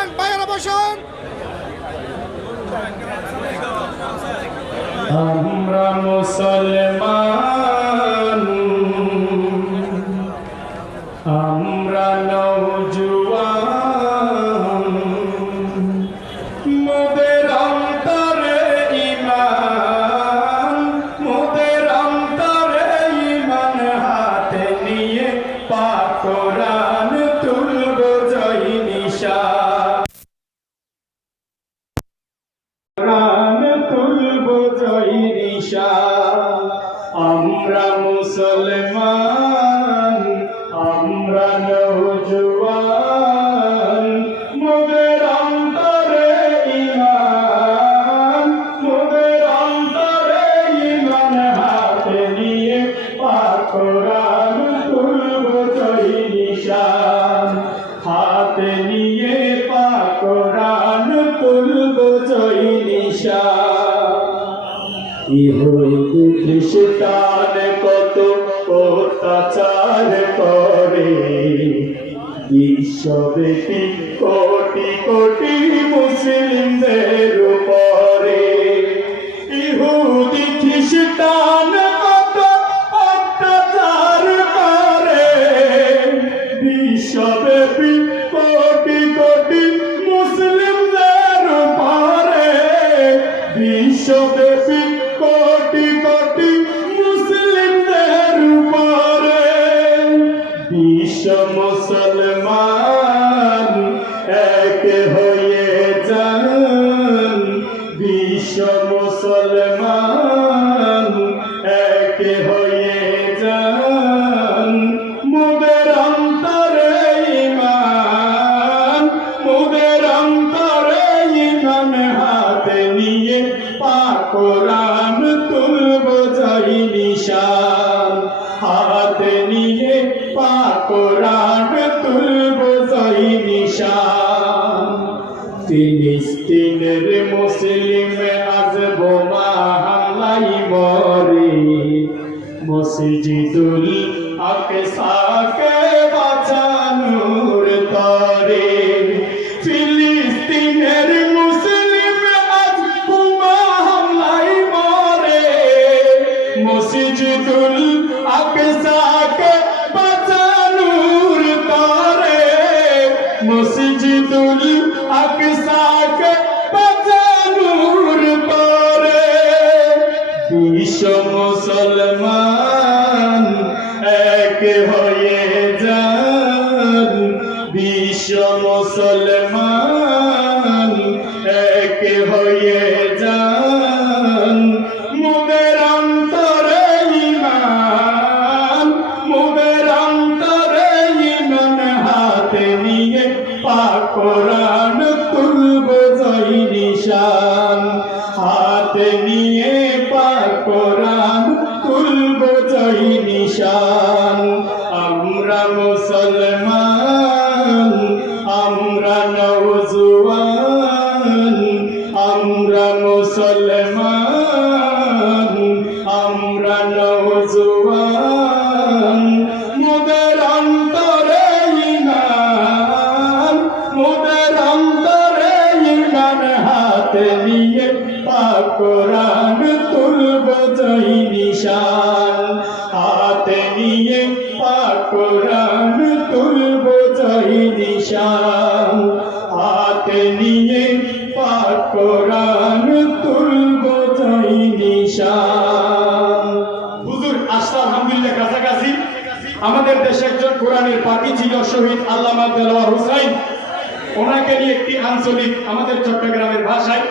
বসান ভাইয়েরা বসান। আমরা মুসলমান, আমরা নওজোয়ান, মোদের অন্তরে ঈমান, মোদের অন্তরে ঈমান, হাতে নিয়ে পাক কোরআন তুলব জয় নিশান, কোরআন তুলব জয় নিশান। আমরা মুসলমান, আমরা নওজোয়ান, মোদের অন্তরে ঈমান, মোদের অন্তরে ঈমান, হাতে নিয়ে পাক কোরআন তুলব জয় নিশান, হাতে নিয়ে পাক কোরআন তুলব জয় নিশান। ইহুদি খ্রিস্টান কত অত্যাচার করে, বিশ্বব্যাপী কোটি কোটি মুসলিমদের উপরে। ইহুদি খ্রিস্টান কত অত্যাচার করে, বিশ্বব্যাপী কোটি কোটি মুসলিমদের উপরে, বিশ্বব্যাপী কোটি কোটি মুসলিমদের উপরে। বিশ্ব মুসলমান এক হয়ে যান, বিশ্ব মুসলমান এক হয়ে যান, মোদের অন্তরে ঈমান, মোদের অন্তরে ঈমান, হাতে নিয়ে পাক কোরআন তুলব জয় নিশান, হাতে নিয়ে পাক কোরআন তুলব জয় নিশান। ফিলিস্তিনের মুসলিম আজ বোমা হামলায় মরে, মসজিদুল আকসাকে বাঁচানোর তরে। ফিলিস্তিনের মুসলিম আজ বোমা হামলায় মরে, মসজিদুল আকসাকে বাঁচানোর তরে, মসজিদুল আকসাকে বাঁচানোর তরে। বিশ্ব মুসলমান এক হয়ে যান, বিশ্ব মুসলমান এক হয়ে যান, মোদের অন্তরে ঈমান, মোদের অন্তরে ঈমান, হাতে নিয়ে পাক কোরআন তুলব জয় নিশান, হাতে নিয়ে পাক কোরআন তুলব জয় নিশান। আমরা মুসলমান, আমরা নওজোয়ান, আমরা মুসলমান, আমরা নওজোয়ান, মোদের অন্তরে ঈমান, মোদের অন্তরে ঈমান, হাতে নিয়ে পাক কোরআন তুলব জয় নিশান, হাতে নিয়ে পাক কোরআন তুলব জয় নিশান, হাতে নিয়ে পাক কোরআন তুলব জয় নিশান। হুজুর আসলে আলহামদুলিল্লাহ কাছাকাছি। আমাদের দেশে একজন কোরআনের পাখি ছিল শহীদ আল্লামা দেলোয়ার হোসাইন, ওনাকে নিয়ে একটি আঞ্চলিক আমাদের চট্টগ্রামের ভাষায়